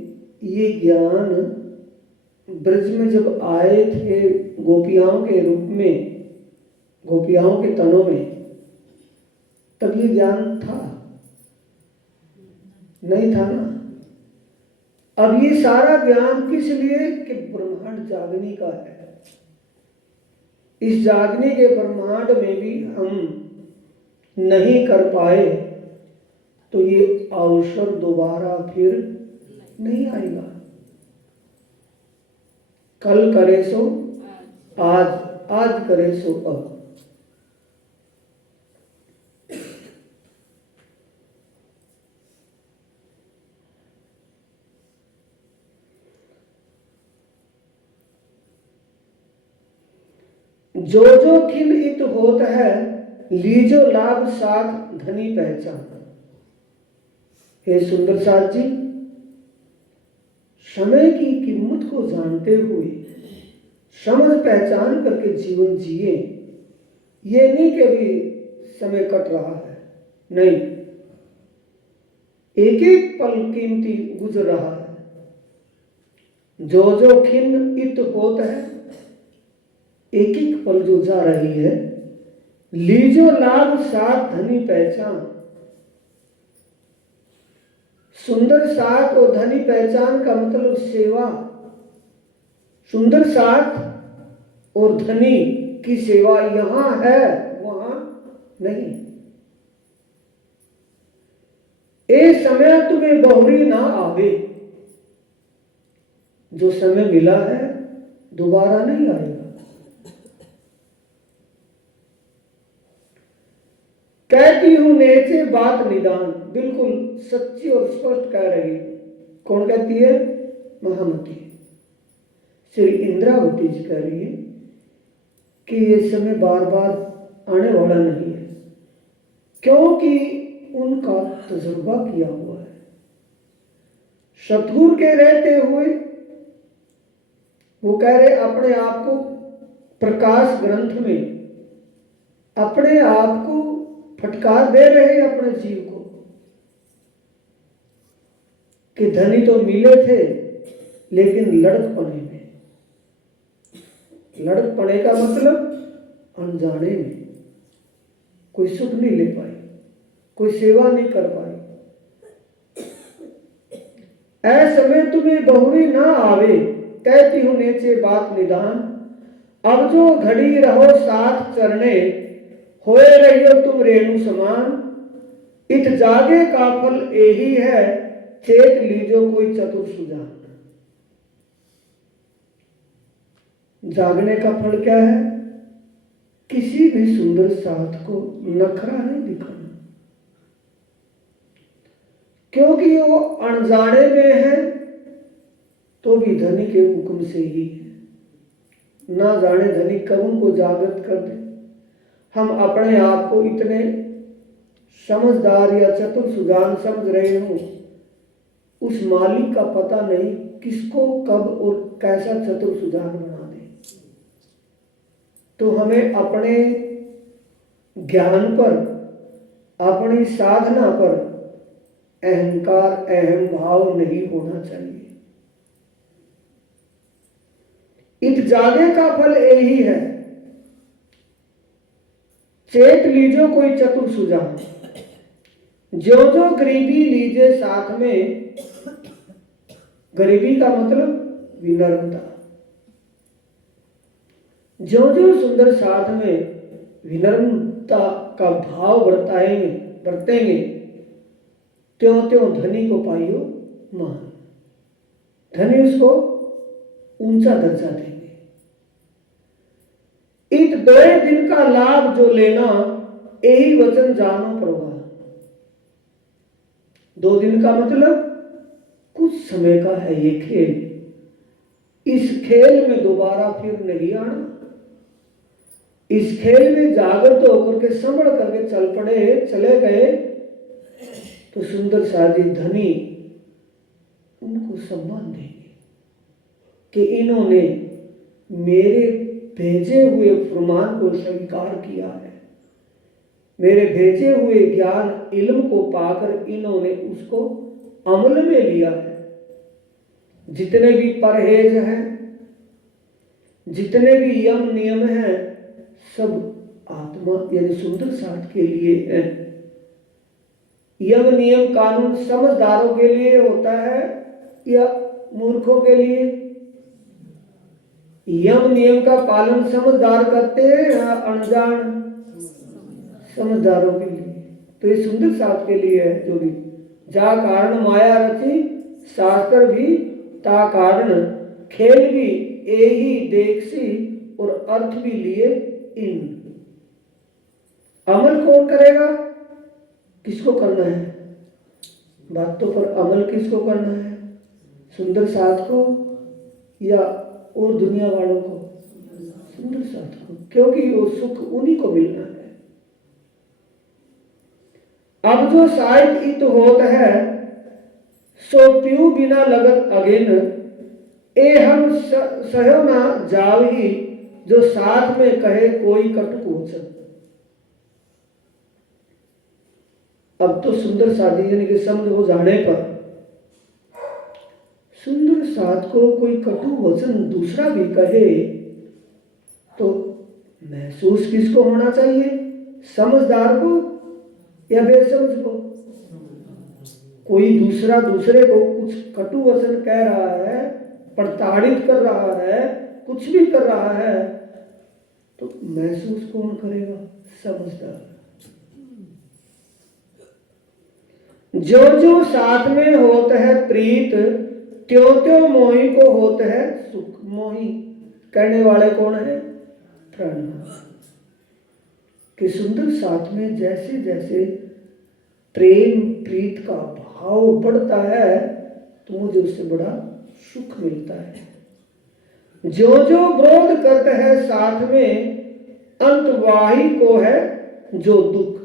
ये ज्ञान ब्रज में जब आए थे गोपियाओं के रूप में, गोपियाओं के तनों में, तब ये ज्ञान था? नहीं था ना। अब ये सारा ज्ञान किस लिए? कि ब्रह्मांड जागने का है। इस जागने के ब्रह्मांड में भी हम नहीं कर पाए, तो ये अवसर दोबारा फिर नहीं आएगा। कल करे सो आज, आज करे सो अब। जो जो खिन इत होत है, लीजो लाभ साथ धनी पहचान। हे सुंदर साथ जी, समय की कीमत को जानते हुए समझ पहचान करके जीवन जिए। ये नहीं कि अभी समय कट रहा है, नहीं, एक एक पल कीमती गुजर रहा है। जो जो खिन इत होत है, एक एक पल जो जा रही है, लीजो लाभ साथ धनी पहचान। सुंदर साथ और धनी पहचान का मतलब सेवा। सुंदर साथ और धनी की सेवा यहां है, वहां नहीं। ए समय तुम्हें बहुरी ना आवे। जो समय मिला है दोबारा नहीं आएगा। कहती हूं नेचे बात निदान, बिल्कुल सच्ची और स्पष्ट कह रही। कौन कहती है? महामती श्री इंद्रावती जी कह रही है कि ये समय बार बार आने वाला नहीं है, क्योंकि उनका तजुर्बा किया हुआ है। सतगुरु के रहते हुए वो कह रहे अपने आप को प्रकाश ग्रंथ में अपने आप को फटकार दे रहे हैं अपने जीव को कि धनी तो मिले थे लेकिन लड़कपने में। लड़कपने का मतलब अनजाने में कोई सुख नहीं ले पाई, कोई सेवा नहीं कर पाई। ऐसे में तुम्हें बहुरी ना आवे, कहती हूं नेचे बात निदान। अब जो घड़ी रहो साथ चरणे, होए रहियो तुम रेणु समान। इत जागे का फल यही है, चेत लीजो कोई चतुर सुजान। जागने का फल क्या है? किसी भी सुंदर साथ को नखरा नहीं दिखाना, क्योंकि वो अनजाने में है तो भी धनी के हुक्म से ही है। ना जाने धनी कब उनको जागृत कर दे। हम अपने आप को इतने समझदार या चतुर सुजान समझ रहे हो, उस मालिक का पता नहीं किसको कब और कैसा चतुर सुजान बना दे। तो हमें अपने ज्ञान पर, अपनी साधना पर अहंकार, अहम भाव नहीं होना चाहिए। इत जागे का फल यही है, चेत लीजो कोई चतुर सुजान। जो जो गरीबी लीजे साथ में, गरीबी का मतलब विनम्रता। जो जो सुंदर साथ में विनम्रता का भाव बरतेंगे, त्यों त्यों धनी को पाइयो मान। धनी उसको ऊंचा दर्जा देंगे। इत 2 दिन का लाभ जो लेना, यही वचन जानो प्रभा। 2 दिन का मतलब कुछ समय का है ये खेल। इस खेल में दोबारा फिर नहीं आना। इस खेल में जागृत होकर के संभल करके चले गए तो सुंदर साजी धनी उनको सम्मान देंगे कि इन्होंने मेरे भेजे हुए फरमान को स्वीकार किया है। मेरे भेजे हुए ज्ञान इल्म को पाकर इन्होंने उसको अमल में लिया है। जितने भी परहेज हैं, जितने भी यम नियम हैं, सब आत्मा यानी सुंदर साथ के लिए है। यम नियम कानून समझदारों के लिए होता है या मूर्खों के लिए? यम नियम का पालन समझदार करते हैं या अनजान? समझदारों के लिए। तो ये सुंदर साथ के लिए है। जो भी जा कारण माया रची, शास्त्र भी ता कारण, खेल भी यही देखसी और अर्थ भी लिए इन। अमल कौन करेगा? किसको करना है? बातों पर अमल किसको करना है? सुंदर साथ को या और दुनिया वालों को? सुंदर साथ को। क्योंकि वो सुख उन्हीं को मिलना है। अब जो साहित्य इत होत है सो प्यू बिना लगत अगिन, ए हम सहो ना जावही जो साथ में कहे कोई कटुक वचन। अब तो सुंदर साथी यानी कि समझ हो जाने पर सुंदर साथ को कोई कटु वचन दूसरा भी कहे तो महसूस किसको होना चाहिए, समझदार को या बेसमझ को? कोई दूसरा दूसरे को कुछ कटु वचन कह रहा है, प्रताड़ित कर रहा है, कुछ भी कर रहा है, तो महसूस कौन करेगा? समझदार। जो जो साथ में होता है प्रीत, त्यों त्यों मोही को होता है सुख। मोही करने वाले कौन है? प्राण। कि सुंदर साथ में जैसे जैसे प्रेम प्रीत का भाव बढ़ता है तो मुझे उससे बड़ा सुख मिलता है। जो जो विरोध करते हैं साथ में अंतवाही को है जो दुख,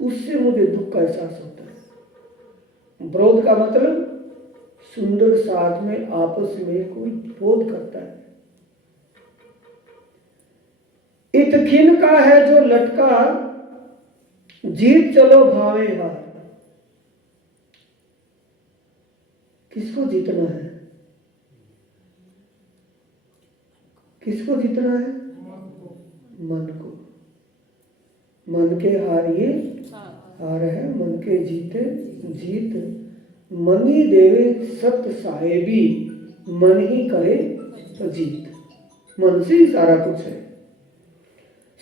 उससे मुझे दुख का एहसास होता है। विरोध का मतलब सुंदर साथ में आपस में कोई विरोध करता है। इतखिन का है जो लटका जीत चलो भावे हार। किसको जीतना है? किसको जीतना है? मन को। मन के हारिए हार है, मन के जीते जीत। मनी देवे सत्य साहेबी, मन ही करे जीत। मन से ही सारा कुछ है।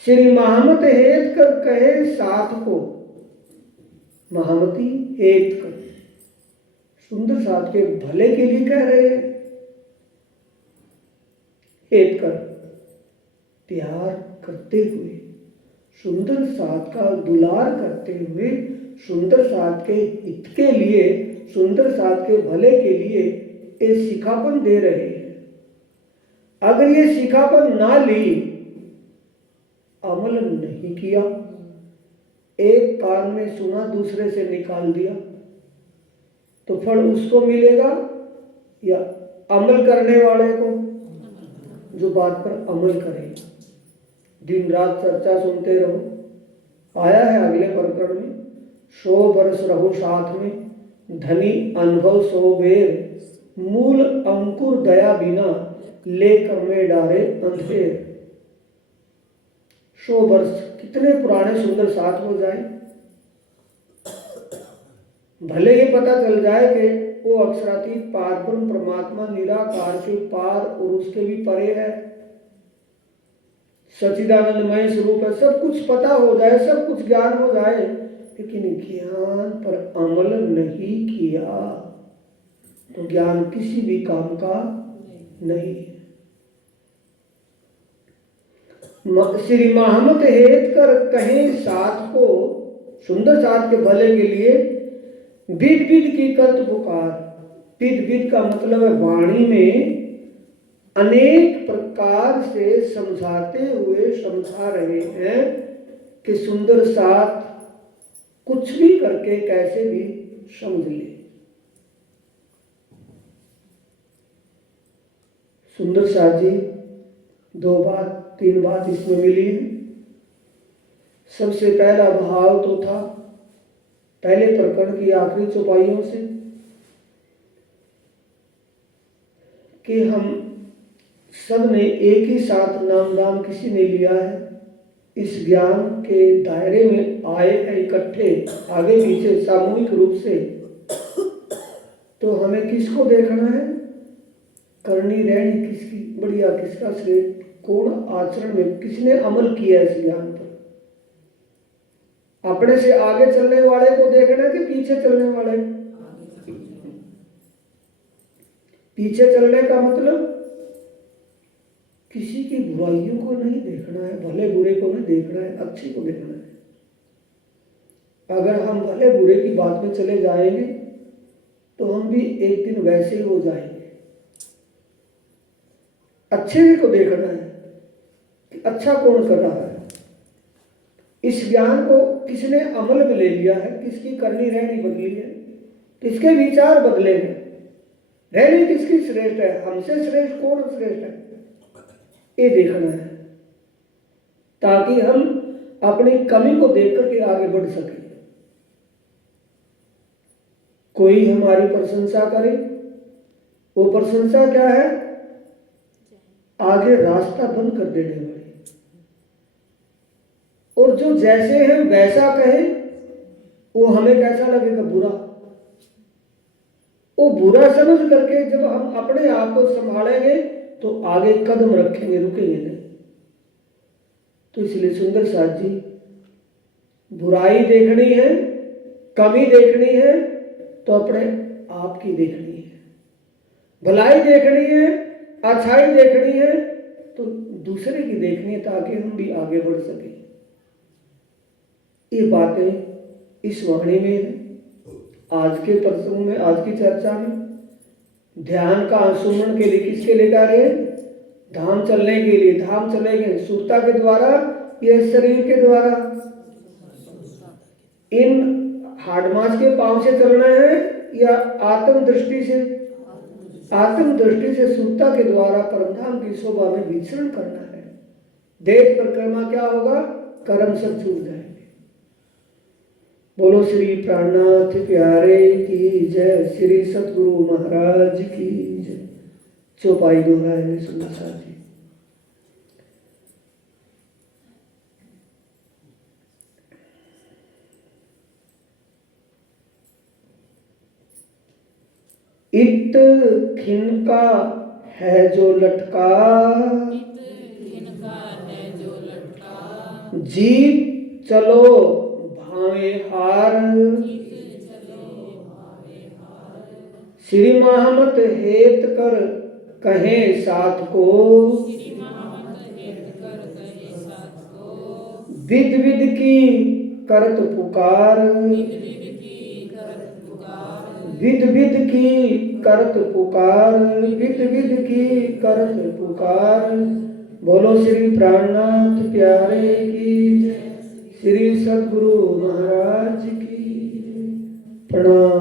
श्री महामत हेत कर कहे साथ को, महामती हेत कर, सुंदर साथ के भले के लिए कह रहे हैं। हेत कर प्यार करते हुए, सुंदर साथ का दुलार करते हुए, सुंदर साथ के हित के लिए, सुंदर साथ के भले के लिए ये सिखापन दे रहे हैं। अगर ये सिखापन ना ली, अमल नहीं किया, एक कान में सुना दूसरे से निकाल दिया, तो फल उसको मिलेगा या अमल करने वाले को, जो बात पर अमल करेगा। दिन रात चर्चा सुनते रहो। आया है अगले प्रकरण में, 100 वर्ष रहो साथ में, धनी अनुभव 100 बेर, मूल अंकुर दया बिना लेकर में डारे अंधेर। 100 वर्ष कितने पुराने सुंदर साथ हो जाए, भले ये पता चल जाए कि वो अक्षरातीत पार ब्रह्म परमात्मा निराकार के पार और उसके भी परे है, सच्चिदानंदमय स्वरूप है, सब कुछ पता हो जाए, सब कुछ ज्ञान हो जाए, लेकिन ज्ञान पर अमल नहीं किया तो ज्ञान किसी भी काम का नहीं है। श्री महामत हेत कर कहे साथ को, सुंदर साथ के भले के लिए विद विद की करत पुकार। विद विद का मतलब है वाणी में अनेक प्रकार से समझाते हुए समझा रहे हैं कि सुंदर साथ कुछ भी करके कैसे भी समझ ले। सुंदर साथ जी 3 बात इसमें मिली है। सबसे पहला भाव तो था पहले प्रकरण की आखिरी चौपाइयों से कि हम सब ने एक ही साथ नाम दाम किसी ने लिया है, इस ज्ञान के दायरे में आए हैं इकट्ठे, आगे पीछे सामूहिक रूप से। तो हमें किसको देखना है? करनी रहनी किसकी बढ़िया, किसका श्रेष्ठ, कौन आचरण में किसने अमल किया इस ज्ञान पर। अपने से आगे चलने वाले को देखना कि पीछे चलने वाले? पीछे चलने का मतलब किसी की बुराइयों को नहीं देखना है, भले बुरे को नहीं देखना है, अच्छे को देखना है। अगर हम भले बुरे की बात में चले जाएंगे तो हम भी एक दिन वैसे ही हो जाएंगे। अच्छे को देखना है, अच्छा कौन कर रहा है। इस ज्ञान को किसने अमल में ले लिया है, किसकी करनी रहनी बदली है, किसके विचार बदले हैं, रहनी किसकी श्रेष्ठ है, हमसे श्रेष्ठ कौन श्रेष्ठ है, ये देखना है, ताकि हम अपनी कमी को देख करके आगे बढ़ सके। कोई हमारी प्रशंसा करे, वो प्रशंसा क्या है, आगे रास्ता बंद कर देने वाली। और जो जैसे हैं वैसा कहे, वो हमें कैसा लगेगा, बुरा। वो बुरा समझ करके जब हम अपने आप को संभालेंगे तो आगे कदम रखेंगे, रुकेंगे नहीं। तो इसलिए सुंदर साथ जी, बुराई देखनी है, कमी देखनी है तो अपने आप की देखनी है, भलाई देखनी है, अच्छाई देखनी है तो दूसरे की देखनी है, ताकि हम भी आगे बढ़ सके। ये बातें इस वाणी में, आज के प्रसंग में, आज की चर्चा में ध्यान का अंशुमन के लिए किसके लिए गा रहे हैं, धाम चलने के लिए। धाम चलेंगे सुरता के द्वारा या शरीर के द्वारा, इन हाडमास के पांव से चलना है या आत्म दृष्टि से, आत्म दृष्टि से सुरता के द्वारा परमधाम की शोभा में विचरण करना है। देश परिक्रमा क्या होगा, कर्म सब छूट जाएंगे। बोलो श्री प्राणनाथ प्यारे की जय, श्री सतगुरु महाराज की जय। चौपाई दोहराए सुंदर साथी। इत खिनका है जो लटका, जीत चलो भावे हार, श्री महामत हेत कर कहे साथ को, विद विद की करत पुकार, विद विद की करत पुकार, विद विद की करत पुकार। बोलो श्री प्राणनाथ प्यारे की, श्री सद्गुरु महाराज की प्रणाम।